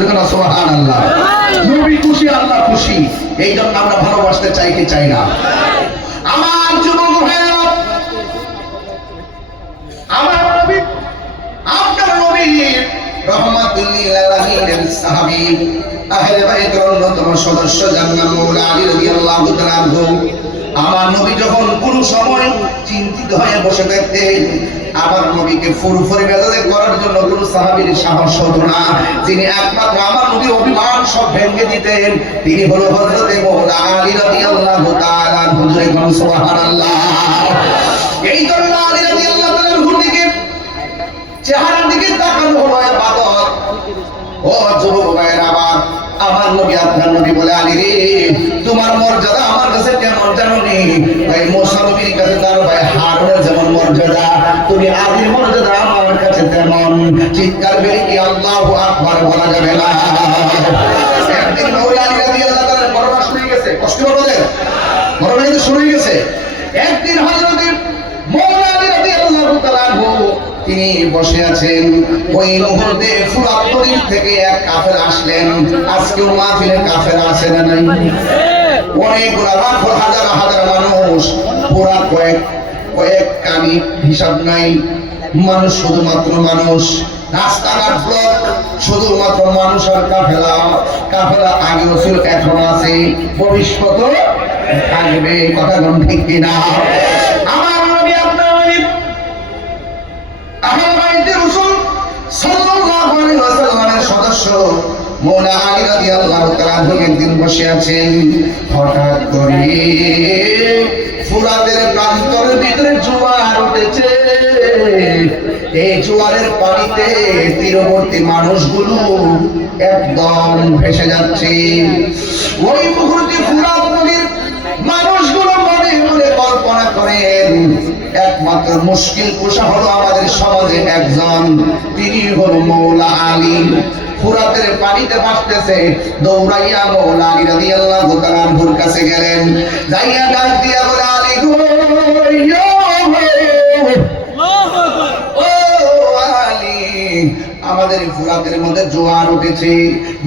সুবহানাল্লাহ। নবী খুশি, আল্লাহ খুশি, এই জন্য আমরা ভালোবাসতে চাই কি চাই না? আমার যুবক ভাইয়েরা, আমার নবী, আপনার নবী রহমাতুল লিল আলামিনের সাহাবী, আহলে বাইতের অন্যতম সদস্য জান্নাত মাওলা আলী রাদিয়াল্লাহু তাআলা আনহু। আমার নবী যখন কোন সময় চিন্তিত হয়ে বসে থাকতেন, আমার নবীকে ফুরফুরে মেজাজে করার জন্য কোন সাহাবীর সাহস হতো না। তিনি একমাত্র আমার নবীর অভিমান সব ভেঙে দিতেন, তিনি হলো হযরতে মাওলা আলী রাদিয়াল্লাহু তাআলা আনহু। সুবহানাল্লাহ। এই জন্য আলী রাদিয়াল্লাহু তাআলা আনহুর দিকে চেহারার দিকে তাকানো হলো ইবাদত। ও যুবক ভাইরা, আমার নবী, আপনার নবী বলে, আলী রে, তোমার মর্যাদা আমার কাছে কেমন জানো নি? ভাই মুসা নবীর কাছে তার ভাই হারুনের যেমন মর্যাদা, তুমি আলীর মর্যাদা আমার কাছে তেমন। চিৎকার বেরিয়ে কি আল্লাহু আকবার বলা যাবে না? একদিন মাওলা আলী রাদিয়াল্লাহু তাআলা ঘটনা শুনে গেছে, কষ্ট করে ঘটনা কিন্তু শুনে গেছে। একদিন হযরত মাওলা আলী রাদিয়াল্লাহু তাআলা তিনি বসে আছেন, ওই মুহূর্তে ফুরাত নদীর থেকে এক কাফের আসলেন। আজকেও মাহফিলে কাফের আছে না নাই? অনেকগুলা লাখ হাজার হাজার মানুষ, পুরা কয়েক কানি হিসাব নাই মানুষ, শুধুমাত্র মানুষ, রাস্তাঘাট ব্লক, শুধুমাত্র মানুষ আর কাফেলা। কাফেলা আগেও ছিল, এখন আছে, ভবিষ্যতে থাকবে। কথা কোন ঠিক কিনা? আমার নবী, আপনার নবী, আহলে বাইতে রাসূল সাল্লাল্লাহু আলাইহি ওয়াসাল্লামের সদস্য মাওলা আলী রাদিয়াল্লাহু তাআলা একদিন বসে আছেন। হঠাৎ করে ফুরাতের প্রান্তরের ভিতরে জোয়ার উঠেছে। এই জোয়ারের পানিতে তীরবর্তী মানুষগুলো একদম ভেসে যাচ্ছে। ওই মুহূর্তে ফুরাত নদীর মানুষগুলো মনে মনে কল্পনা করেন, একমাত্র মুশকিল কুশা হলো আমাদের সমাজে একজন, তিনি হলো মাওলা আলী। ফুরাতের পানিতে ভাসতেছে, দৌড়াইয়া মাওলা আলী রাদিয়াল্লাহু তাআলা আনহুর কাছে গেলেন। যাইয়া ডাক দিয়া বলে, আলী গো, আমাদের ফুরাতের মধ্যে জোয়ার উঠেছে,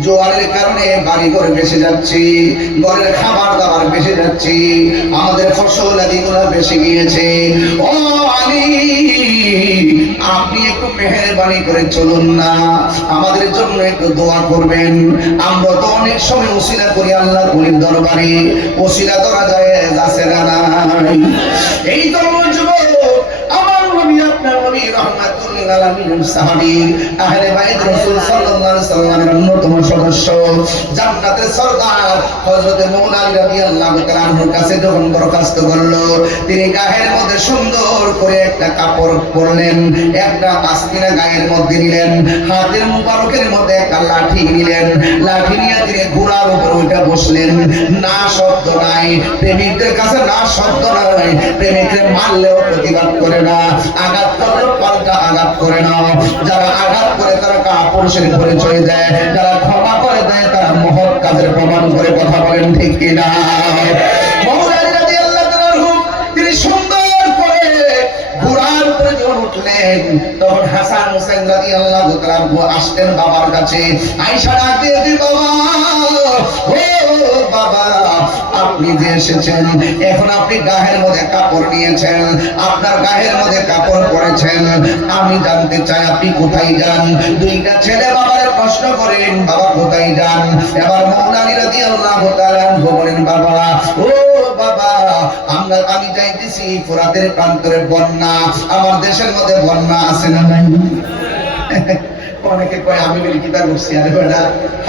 জোয়ারের কারণে বাড়ি ঘর ভেসে যাচ্ছে, ঘরের খাবার দাবার ভেসে যাচ্ছে, আমাদের ফসল আদিগুলো ভেসে গিয়েছে। ও আলী, আপনি একটু মেহেরবানি করে চলুন না, আমাদের জন্য একটু দোয়া করবেন। আমরা তো অনেক সময় ওসিলা করি আল্লাহর ওলির দরবারে, ওসিলা করা যায় আছে না নাই? এই তো যুবক, আমার নবী, আপনার নবী রহমাতুল লিল আলামিনের সাহাবী, আহলে বাইত রাসূল সাল্লাল্লাহু আলাইহি ওয়াসাল্লামের অন্যতম সদস্য, জান্নাতের সরদার হযরত মাওলা আলী রাদিয়াল্লাহু তাআলা আনহুর কাছে যখন দরখাস্ত করল, তিনি গায়ের মধ্যে সুন্দর করে একটা কাপড় পরলেন, একটা আস্তিনা গায়ের মধ্যে নিলেন, হাতের মুবারকের মধ্যে একটা লাঠি নিলেন, লাঠি নিয়ে তিনি ঘোড়ার উপর উঠে বসলেন। না শব্দ নাই, প্রেমিকদের কাছে না শব্দ নাই, প্রেমিকদের মারলেও প্রতিবাদ করে না, আঘাত করলেও পাল্টা আঘাত করে না। যারা আঘাত করে তারা কাপুরুষের পরিচয় দেয়, যারা ক্ষমা করে দেয় তারা মহৎ কাজের প্রমাণ করে। কথা বলেন ঠিক কিনা? মাওলা আলী রাদিয়াল্লাহু তাআলা আনহু তিনি সুন্দর করে ঘোড়ার উপরে যখন উঠলেন, তখন হাসান হোসেন রাদিয়াল্লাহু তাআলা আনহু আসলেন বাবার কাছে। আয়েশা ডাক দিয়ে, বাবা, ও বাবা, আপনি যে এসেছেন, এখন আপনি গায়ের মধ্যে কাপড় নিয়েছেন, আপনার গায়ের মধ্যে কাপড় পরেছেন, আমি জানতে চাই আপনি কোথায় যান? দুইটা ছেলে বাবার প্রশ্ন করেন, বাবা কোথায় যান? এবার মাওলা আলী রাদিয়াল্লাহু তাআলা আনহু বলেন, বাবা, ও বাবা, আমি যাইতেছি ফুরাতের প্রান্তরে বন্যা, আমার দেশের মধ্যে বন্যা আছে না নাই? অনেকে কয় আমি বলি কিতা করছি, আরে বেটা,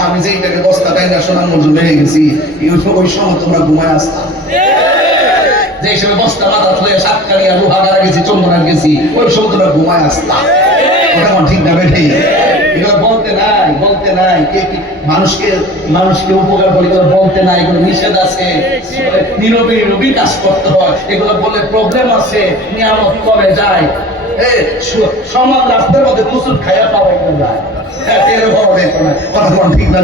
আমি যে এটাকে বস্তাটাই না শোনার মজুর হয়ে গেছি, ওই সময় তোমরা ঘুমায় আসতাম। যে সময় বস্তা মাথা হয়ে সাতকানিয়া লোহাগাড়া গেছি, চন্দনা গেছি, ওই সময় তোমরা ঘুমায় আসতাম। ওটা আমার ঠিক না বেঠি? এগুলো বলতে নাই, মানুষকে উপকার করে এগুলো বলতে নাই, এগুলো নিষেধ আছে, নীরবে কাজ করতে হয়, এগুলো বলে প্রবলেম আছে, নিয়ামত কমে যায়। সমাজ রাস্তার মধ্যে প্রচুর খাইয়া পাওয়া যায়, ঠিক না?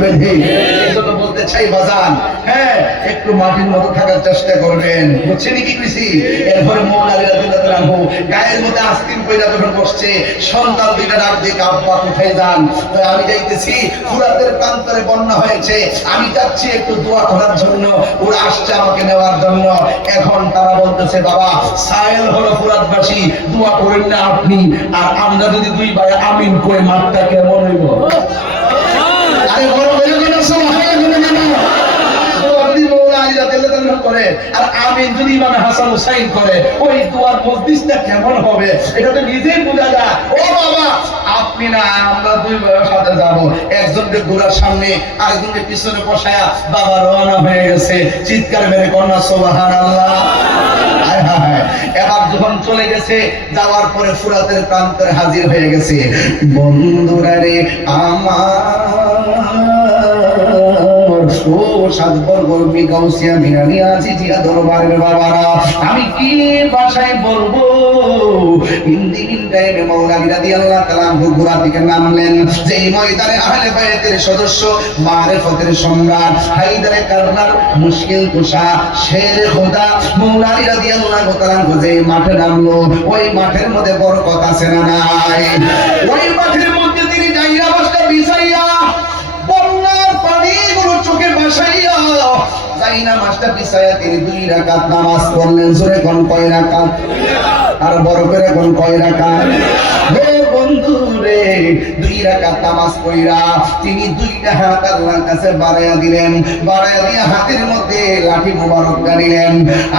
এই জন্য বলতে চাই বাজান, হ্যাঁ একটু মাটির মতো থাকার চেষ্টা করবেন, বুঝছেন কি কইছি? এরপরে মওলা আলী রাদিয়াল্লাহু তাআলা আনহু গায়ের মধ্যে আস্তিন কইরা যখন বসছে, সন্তান দুইটা ডাক দিয়ে আব্বা কোথায় যান? আমি যাইতেছি, ফুরাতের প্রান্তরে বন্যা হয়েছে, আমি যাচ্ছি একটু দোয়া করার জন্য। ওরা আসছে আমাকে নেওয়ার জন্য। এখন তারা বলতেছে বাবা সাহেল হলো ফুরাতবাসী, দোয়া করেন না আপনি, আর আমরা যদি দুই ভাই আমিন কই মাঠটা কেমন হইব? আরে বড় বড় কেন করে, আর আমিন যদি ইমাম হাসান হুসাইন করে, ওই দোয়ার মজলিসটা কেমন হবে এটা তো নিজেই বোঝা যায়। ও বাবা আপনি না আমরা দুই ভাইয়ের সাথে যাব, একজনকে ঘোড়ার সামনে আরেকজনকে পিছনে বসায়া বাবা রওনা হয়ে গেছে, চিৎকার মেরে কন্যা সুবহানাল্লাহ। এবার যখন চলে গেছে, যাওয়ার পরে ফুরাতের প্রান্তরে হাজির হয়ে গেছে। বন্ধুরা রে আমার ও সাতবর গর্বী গাউসিয়া মিরানি আজি জিয়া দরবারের বাবারা, আমি কি ভাষায় বলবো? হিন্দি টাইমে মওলা আলী রাদিয়াল্লাহু তাআলা আনহু ঘোড়া থেকে নামলেন। যেই ময়দানে আহলে বাইতের সদস্য, মারিফতের সম্রাট, হায়দারে কাররার, মুশকিল কুশা, শের খোদা মওলা আলী রাদিয়াল্লাহু তাআলা আনহু যেই মাঠে নামলো, ওই মাঠের মধ্যে বরকত আছে না নাই? ওই মাঠের মধ্যে তিনি যাইয়া বসটা বিছাইয়া বন্যার পানিগুলো চোখে ভাসাইয়া যাইনা মাছটা বিছাইয়া তিনি 2 রাকাত নামাজ পড়লেন। জোরে কোন কয় রাকাত? আর বড় করে কোন কয় রাকাত? হে বন্ধু রে, 2 রাকাত নামাজ পড়া তিনি 2টা হাত আল্লাহর কাছে বাড়াইয়া দিলেন। বাড়াইয়া দিয়ে হাতের মধ্যে লাঠি মুবারক নিলেন,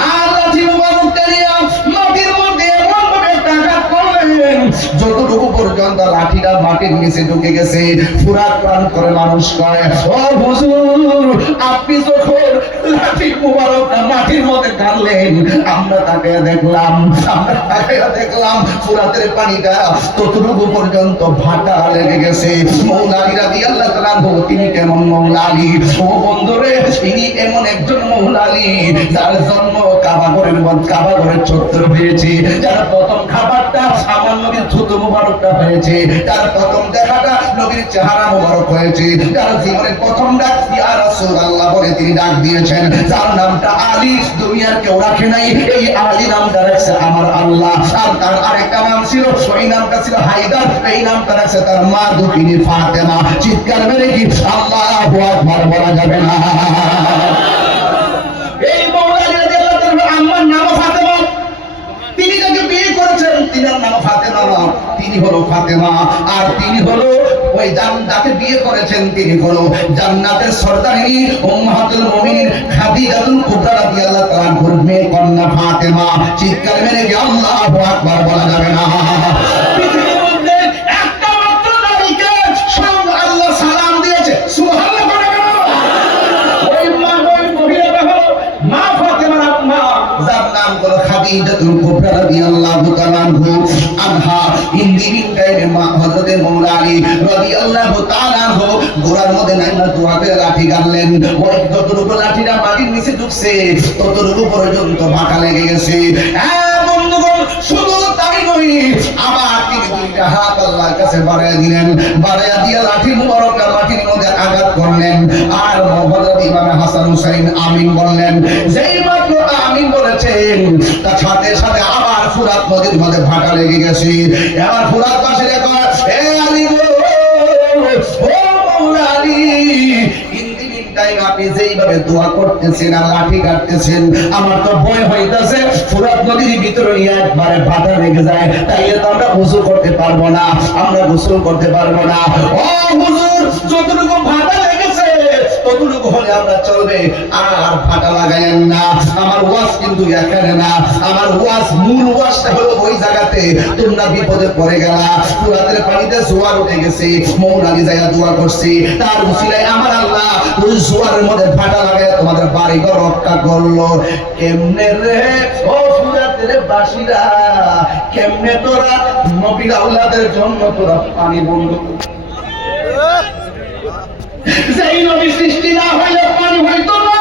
আর লাঠি মুবারক নিয়ে মাটির মধ্যে এমন ভাবে আঘাত করলেন যতটুকু পর্যন্ত লাঠিটা মাটির নিচে ঢুকে গেছে। ফুরাত প্রাণ করে মানুষ কয়, ও হুজুর আপনি যখন লাঠি মুবারকটা মাটির মধ্যে ঢাললেন, আমরা তাকে দেখলাম ফুরাতের পানিটা ততটুকু পর্যন্ত ভাটা লেগে গেছে। মওলা আলী রাদিয়াল্লাহু তাআলা আনহু তিনি কেমন মওলা আলী? ও বন্ধুরে, তিনি এমন একজন মওলা আলী যার জন্ম কাবাগরের চত্বর হয়েছে, যার প্রথম খাবারটা আমার নবীর থুতু মুবারকটা হয়েছে, যার প্রথম দেখাটা নবীর চেহারা মুবারক হয়েছে, যার জীবনের প্রথম ডাক ইয়া রাসূলুল্লাহ বলে তিনি ডাক দিয়েছেন, যার নামটা আলী দুনিয়ার কেউ রাখে নাই, এই আলী নামটা রাখছে আমার আল্লাহ। আর তার আরেকটা নাম ছিল, ওই নামটা ছিল হায়দার, এই নামটা রাখছে তার মা দুঃখিনী ফাতেমা। চিৎকার মেরে কি আল্লাহু আকবার বলা যাবে না? এই মওলা আলী রাদিয়াল্লাহু তাআলা আম্মার নাম ফাতেমা, তিনি যাকে বিয়ে করেছেন তিনার নাম ফাতেমা, তিনি হলো ফাতেমা। আর তিনি হলো ওই যাকে বিয়ে করেছেন তিনি হলো জান্নাতের সরদারিনী উম্মাহাতুল মুমিনিন খাদিজাতুল কুবরা রাদিয়াল্লাহু তাআলা আনহার মেয়ে কন্যা ফাতেমা। চিৎকার মেরে কি আল্লাহু আকবার বলা যাবে না? পৃথিবীর মধ্যে একটা মাত্র নারীকে স্বয়ং আল্লাহ সালাম দিয়েছে, সুবহানাল্লাহ বলে গেল। ওই মহিলাটা হলো মা ফাতেমার আম্মা, যার নাম হলো খাদিজাতুল কুবরা রাদিয়াল্লাহু তাআলা আনহা। হিন্দি টাইমে মা হযরতে মওলা আলী রাদিয়াল্লাহু তাআলা আনহু ঘোড়ার মধ্যে নাইমা দোয়াতে লাঠি গানলেন। ওই যতটুকু লাঠিটা মাটির নিচে ঢুকছে ততটুকু পর্যন্ত ভাটা লেগে গেছে। হ্যাঁ বন্ধুগণ, শুধু তাই নয়, আবার তিনি 2টা হাত আল্লাহর কাছে বাড়াইয়া দিলেন। বাড়াইয়া দিয়ে লাঠি মুবারকটা মাটির মধ্যে আঘাত করলেন। আর হযরত ইমাম হাসান হুসাইন আমিন বললেন। যেই মাত্র আমিন বলেছেন, তার সাথে সাথে আবার ফুরাত নদীর মধ্যে ভাটা লেগে গেছে। এবার ফুরাত পাশে দেখো, এ আলী গো, ও মওলা আলী, আপনি যেইভাবে দোয়া করতেছেন আর লাঠি কাটতেছেন, আমার তো ভয় হইতাছে ফুরাত নদীর ভিতরে একবারে ভাটা লেগে যায়, তাই তো আমরা গোসল করতে পারবো না, আমরা গোসল করতে পারবো না। ও হুজুর, যতটুকু ভাটা লেগেছে ততটুকু হলে আমরা চলবে, আর ভাটা লাগায়েন না। আমার ওয়াজ কিন্তু এখানে না, আমার ওয়াজ মূল ওয়াজটা হলো ওই জায়গাতে তোমরা বিপদে পড়ে গেলা, ফুরাতের পানিতে জোয়ার উঠে গেছে, মওলা আলী যায়া দোয়া করছে, তার উসিলায় আমার আল্লাহ ওই জোয়ারের মধ্যে ভাটা লাগায় তোমাদের বাড়িঘর রক্ষা করলো। কেমনে রে ও ফুরাতের বাসীরা, কেমনে তোরা নবীর আওলাদের জন্য তোরা পানি বন্ধ, যেই নবী সৃষ্টি না হইলে পানি হইতো না,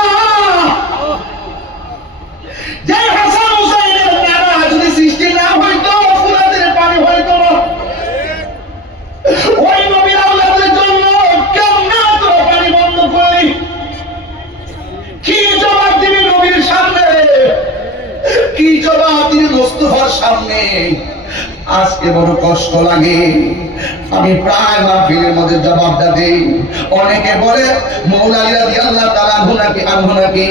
যে হাসান হুসাইনের দ্বারা যদি সৃষ্টি না হইতো ফুরাতের পানি হইতো না, ওই নবীর আওলাদের জন্য কেমনে তোরা পানি বন্ধ করলি? আজকে বড় কষ্ট লাগে। আমি প্রায় মাহফিলের মধ্যে জবাবটা দিই। অনেকে বলে মৌলা আলী রাদিয়াল্লাহু তাআলা আনহু নাকি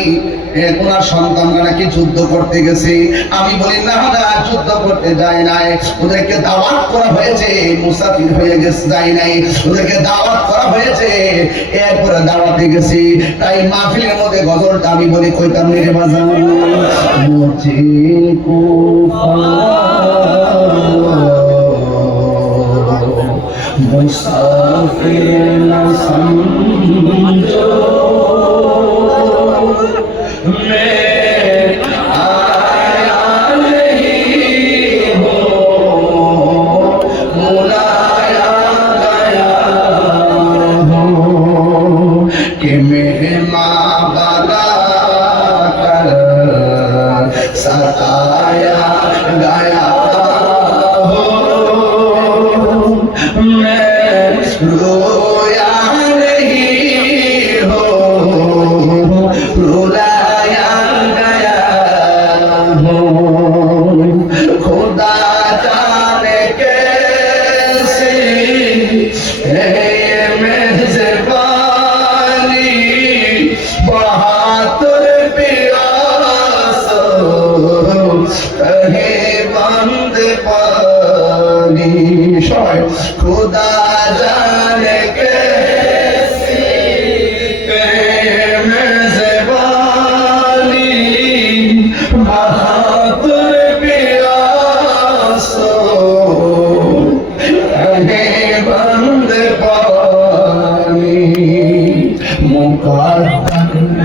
ওনার সন্তানরা নাকি যুদ্ধ করতে গেছে। আমি বলি না না, যুদ্ধ করতে যায় নাই, ওদেরকে দাওয়াত করা হয়েছে, মুসাফির হয়ে গেছে, যায় নাই, ওদেরকে দাওয়াত করা হয়েছে, এরপরে দাওয়াতে গেছি। তাই মাহফিলের মধ্যে গজলটা আমি বলি কইতাম রে বাজান, মুঝে কুফা मुसाफिर न समझो, मैं आया नहीं हूँ, बुलाया गया हूँ कि मेहमान बना कर सताया गया। रोया नहीं हो, रुलाया गया हो, खुदा जाने कैसी है ये मेज़बानी, बहादुर प्यासो कहीं बंद पानी। खुदा जाने कैसी मेज़बानी, बहादुर प्यासो कहीं बंद पानी। मुक़द्दर